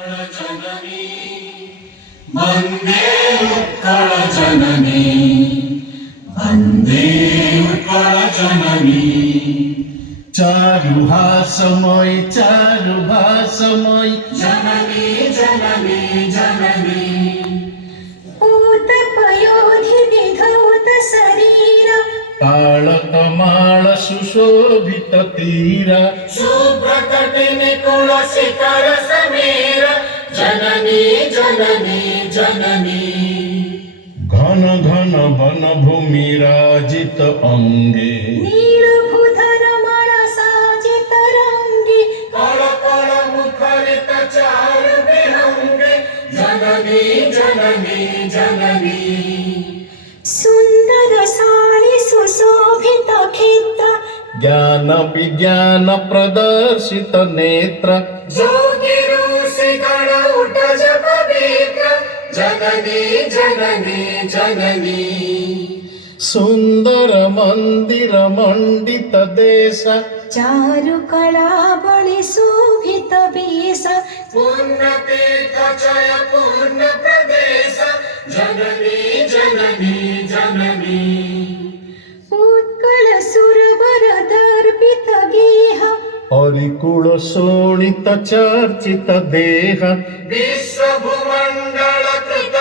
जननी वन्दे उत्कलजननी वन्दे उत्कलजननी चारुहासमय जननी जननी जननी पूतपयोधिनिधौत शरीर ताळतमाळ सुशोभित तीर शुभ्रतटिनि कुलशिखर समीर जननी जननी जननी घन घन वन भूमि राजित अंगे नीलभूधरमण साजित रंगी कल कल मुखरित चारु विहंगे जननी जननी जननी सुंदर साळि सुशोभित क्षेत्र ज्ञान विज्ञान प्रदर्शित नेत्र जोगी ऋषि गण उठ जप पवित्र जननी जननी जननी सुंदर मंदिर मंडित देश चारुकला बळि शोभित वेश पूर्ण तीर्थ जय पूर्ण प्रदेश जननी जननी जननी उत्कल सुरवर दर्पित गेह हरिकुल शोणित चर्चित देह विश्व भूमंडल कृत